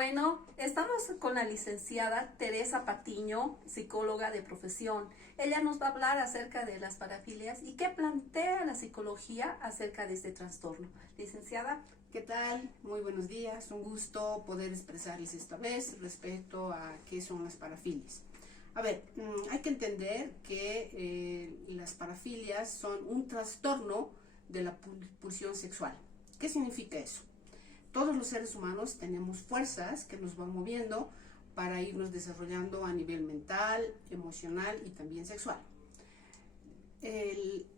Bueno, estamos con la licenciada Teresa Patiño, psicóloga de profesión. Ella nos va a hablar acerca de las parafilias y qué plantea la psicología acerca de este trastorno. Licenciada. ¿Qué tal? Muy buenos días. Un gusto poder expresarles esta vez respecto a qué son las parafilias. A ver, hay que entender que las parafilias son un trastorno de la pulsión sexual. ¿Qué significa eso? Todos los seres humanos tenemos fuerzas que nos van moviendo para irnos desarrollando a nivel mental, emocional y también sexual.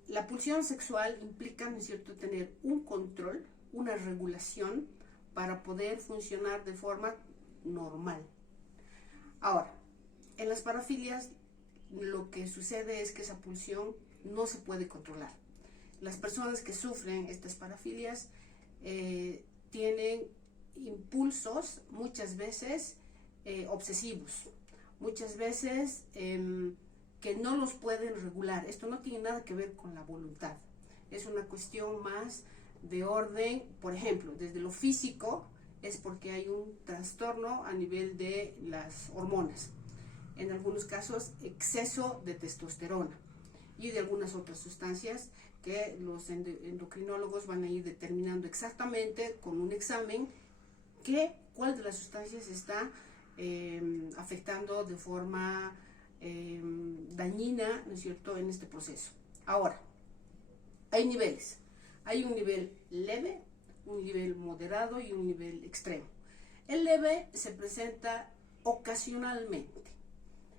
La pulsión sexual implica, ¿no es cierto?, tener un control, una regulación para poder funcionar de forma normal. Ahora, en las parafilias lo que sucede es que esa pulsión no se puede controlar. Las personas que sufren estas parafilias tienen impulsos muchas veces obsesivos, muchas veces que no los pueden regular. Esto no tiene nada que ver con la voluntad, es una cuestión más de orden. Por ejemplo, desde lo físico es porque hay un trastorno a nivel de las hormonas, en algunos casos exceso de testosterona y de algunas otras sustancias que los endocrinólogos van a ir determinando exactamente con un examen cuál de las sustancias está afectando de forma dañina, ¿no es cierto?, en este proceso. Ahora, hay niveles. Hay un nivel leve, un nivel moderado y un nivel extremo. El leve se presenta ocasionalmente.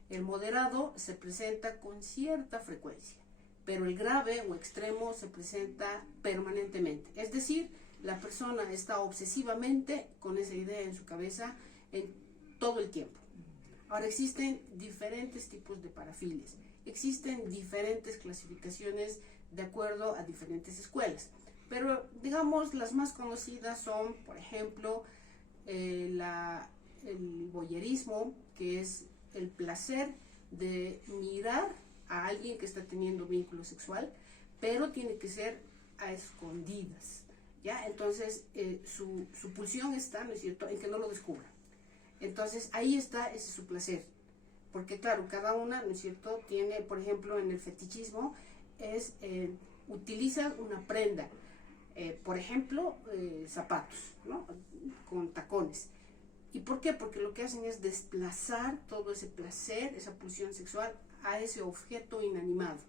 El moderado se presenta con cierta frecuencia, pero el grave o extremo se presenta permanentemente. Es decir, la persona está obsesivamente con esa idea en su cabeza en todo el tiempo. Ahora, existen diferentes tipos de parafilias, existen diferentes clasificaciones de acuerdo a diferentes escuelas, pero digamos las más conocidas son, por ejemplo, el voyerismo, que es el placer de mirar a alguien que está teniendo vínculo sexual, pero tiene que ser a escondidas, ¿ya? Entonces su pulsión está, ¿no es cierto?, en que no lo descubra. Entonces ahí está ese su placer, porque claro, cada una, ¿no es cierto?, tiene, por ejemplo, en el fetichismo utiliza una prenda, por ejemplo, zapatos, ¿no?, con tacones. ¿Y por qué? Porque lo que hacen es desplazar todo ese placer, esa pulsión sexual, a ese objeto inanimado.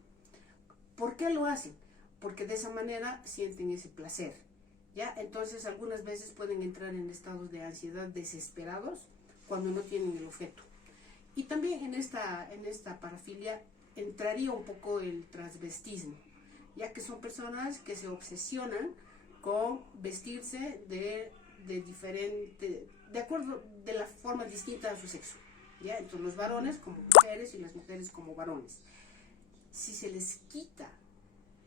¿Por qué lo hacen? Porque de esa manera sienten ese placer, ¿ya? Entonces algunas veces pueden entrar en estados de ansiedad desesperados cuando no tienen el objeto. Y también en esta parafilia entraría un poco el transvestismo, ya que son personas que se obsesionan con vestirse de acuerdo, de la forma distinta a su sexo, ¿ya? Entonces los varones como mujeres y las mujeres como varones. Si se les quita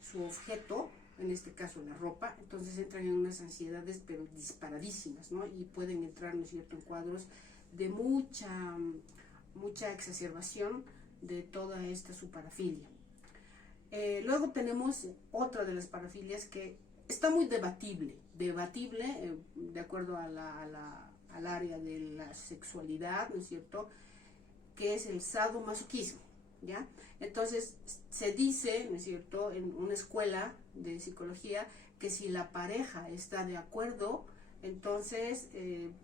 su objeto, en este caso la ropa, entonces entran en unas ansiedades pero disparadísimas, ¿no? Y pueden entrar, ¿no es cierto?, en cuadros de mucha exacerbación de toda esta su parafilia. Luego tenemos otra de las parafilias que está muy debatible de acuerdo al área de la sexualidad, ¿no es cierto?, que es el sadomasoquismo, ¿ya? Entonces se dice, ¿no es cierto?, en una escuela de psicología, que si la pareja está de acuerdo, entonces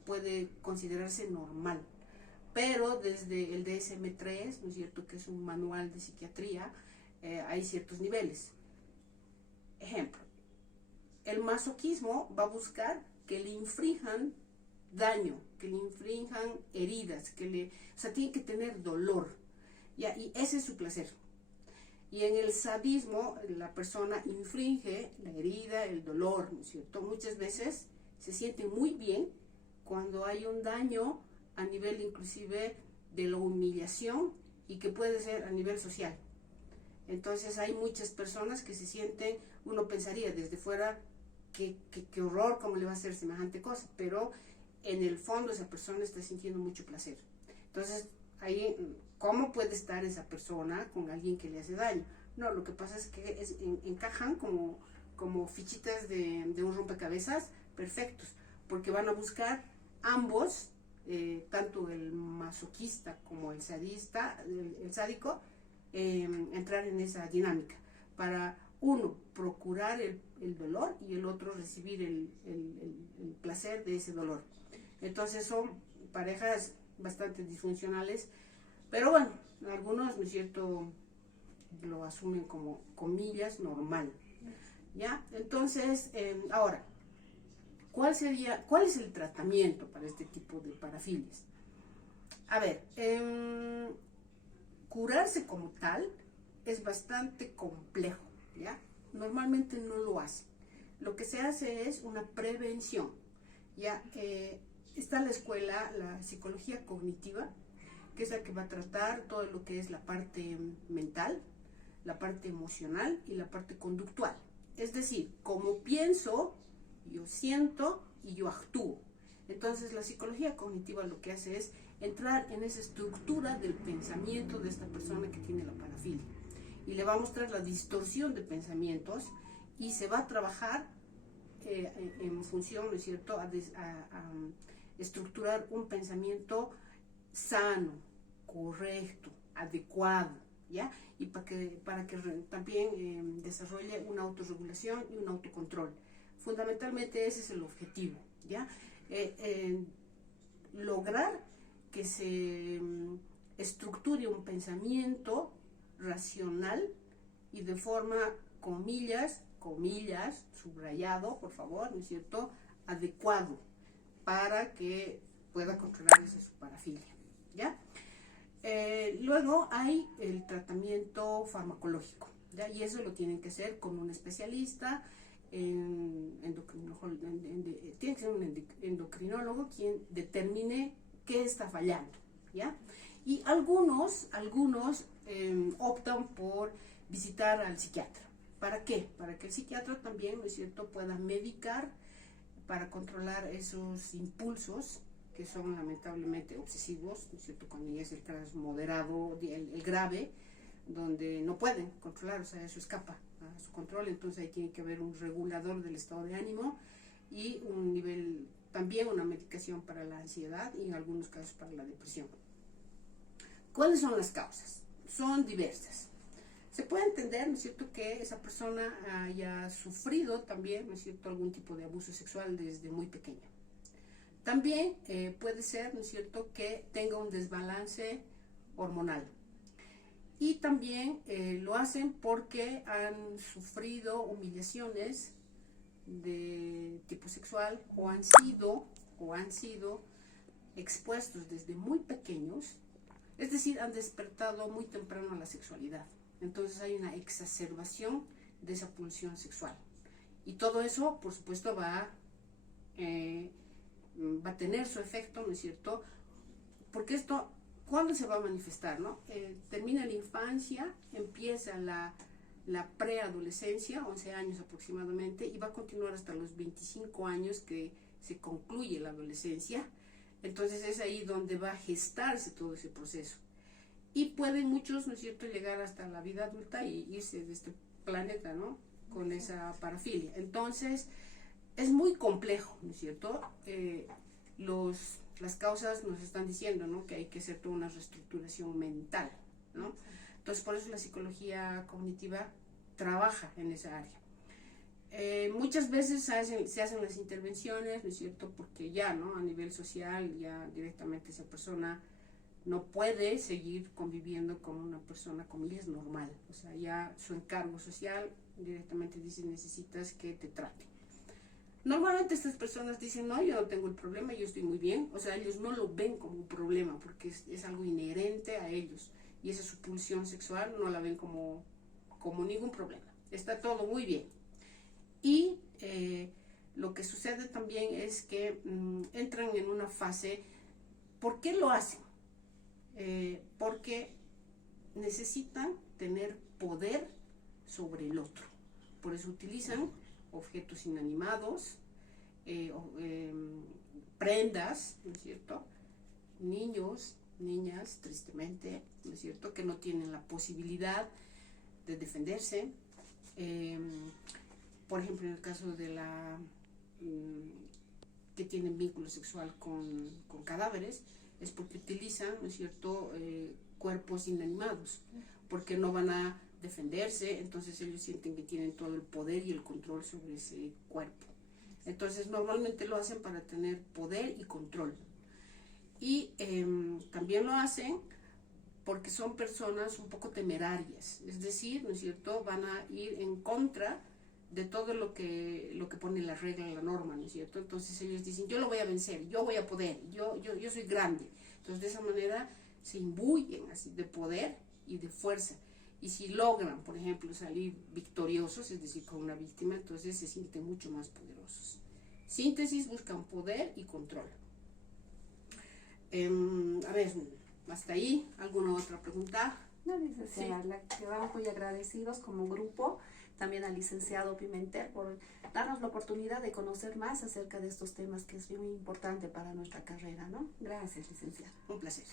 puede considerarse normal. Pero desde el DSM-3, ¿no es cierto?, que es un manual de psiquiatría, hay ciertos niveles. Ejemplo, el masoquismo va a buscar que le inflijan daño, que le inflijan heridas, o sea, tiene que tener dolor, ¿ya? Y ese es su placer. Y en el sadismo, la persona inflige la herida, el dolor, ¿no es cierto? Muchas veces se siente muy bien cuando hay un daño a nivel inclusive de la humillación y que puede ser a nivel social. Entonces hay muchas personas que se sienten, uno pensaría desde fuera, qué horror, cómo le va a hacer semejante cosa, pero en el fondo esa persona está sintiendo mucho placer. Entonces, ahí, ¿cómo puede estar esa persona con alguien que le hace daño? No, lo que pasa es que encajan como fichitas de un rompecabezas perfectos, porque van a buscar ambos tanto el masoquista como el sadista, el sádico, entrar en esa dinámica para uno procurar el dolor y el otro recibir el placer de ese dolor. Entonces son parejas bastante disfuncionales, pero bueno, algunos, ¿no es cierto?, lo asumen como, comillas, normal, ¿ya? Entonces, ahora, ¿cuál es el tratamiento para este tipo de parafilias? A ver, curarse como tal es bastante complejo, ¿ya? Normalmente no lo hace. Lo que se hace es una prevención, ¿ya? Está la escuela, la psicología cognitiva, que es la que va a tratar todo lo que es la parte mental, la parte emocional y la parte conductual. Es decir, como pienso, yo siento y yo actúo. Entonces la psicología cognitiva lo que hace es entrar en esa estructura del pensamiento de esta persona que tiene la parafilia y le va a mostrar la distorsión de pensamientos y se va a trabajar en función, ¿no es cierto?, a estructurar un pensamiento sano, correcto, adecuado, ¿ya? Y para que también desarrolle una autorregulación y un autocontrol. Fundamentalmente ese es el objetivo, ¿ya? Lograr que se estructure un pensamiento racional y de forma, comillas, subrayado, por favor, ¿no es cierto?, adecuado, para que pueda controlar esa parafilia, ¿ya? Luego hay el tratamiento farmacológico, ¿ya? Y eso lo tienen que hacer con un especialista, tiene que ser un endocrinólogo quien determine qué está fallando, ¿ya? Y algunos optan por visitar al psiquiatra. ¿Para qué? Para que el psiquiatra también, ¿no es cierto?, pueda medicar para controlar esos impulsos que son lamentablemente obsesivos, ¿no es cierto?, cuando ya es el caso moderado, el grave, donde no pueden controlar, o sea, eso escapa a su control. Entonces ahí tiene que haber un regulador del estado de ánimo y un nivel, también una medicación para la ansiedad y en algunos casos para la depresión. ¿Cuáles son las causas? Son diversas. Se puede entender, ¿no es cierto?, que esa persona haya sufrido también, ¿no es cierto?, algún tipo de abuso sexual desde muy pequeña. También puede ser, ¿no es cierto?, que tenga un desbalance hormonal. Y también lo hacen porque han sufrido humillaciones de tipo sexual o han sido expuestos desde muy pequeños, es decir, han despertado muy temprano a la sexualidad. Entonces hay una exacerbación de esa pulsión sexual. Y todo eso, por supuesto, va a tener su efecto, ¿no es cierto? Porque esto, ¿cuándo se va a manifestar, no? Termina la infancia, empieza la preadolescencia, 11 años aproximadamente, y va a continuar hasta los 25 años que se concluye la adolescencia. Entonces es ahí donde va a gestarse todo ese proceso. Y pueden muchos, ¿no es cierto?, llegar hasta la vida adulta y irse de este planeta, ¿no?, con esa parafilia. Entonces, es muy complejo, ¿no es cierto? Las causas nos están diciendo, ¿no?, que hay que hacer toda una reestructuración mental, ¿no? Entonces, por eso la psicología cognitiva trabaja en esa área. Muchas veces se hacen las intervenciones, ¿no es cierto?, porque ya, ¿no?, a nivel social, ya directamente esa persona no puede seguir conviviendo con una persona, comillas, normal. O sea, ya su encargo social directamente dice, necesitas que te traten. Normalmente estas personas dicen, no, yo no tengo el problema, yo estoy muy bien. O sea, ellos no lo ven como un problema porque es algo inherente a ellos. Y esa su pulsión sexual no la ven como ningún problema. Está todo muy bien. Y lo que sucede también es que entran en una fase. ¿Por qué lo hacen? Porque necesitan tener poder sobre el otro. Por eso utilizan objetos inanimados, prendas, ¿no es cierto? Niños, niñas, tristemente, ¿no es cierto?, que no tienen la posibilidad de defenderse. Por ejemplo, en el caso de que tienen vínculo sexual con cadáveres es porque utilizan, ¿no es cierto?, cuerpos inanimados, porque no van a defenderse, entonces ellos sienten que tienen todo el poder y el control sobre ese cuerpo. Entonces normalmente lo hacen para tener poder y control. Y también lo hacen porque son personas un poco temerarias, es decir, ¿no es cierto?, van a ir en contra de todo lo que pone la regla, la norma, ¿no es cierto? Entonces ellos dicen, yo lo voy a vencer, yo voy a poder, yo soy grande. Entonces de esa manera se imbuyen así de poder y de fuerza. Y si logran, por ejemplo, salir victoriosos, es decir, con una víctima, entonces se sienten mucho más poderosos. Síntesis, buscan poder y control. A ver, hasta ahí, ¿alguna otra pregunta? No, licenciada, quedamos muy agradecidos como grupo, también al licenciado Pimentel por darnos la oportunidad de conocer más acerca de estos temas que es muy importante para nuestra carrera, ¿no? Gracias, licenciada. Un placer.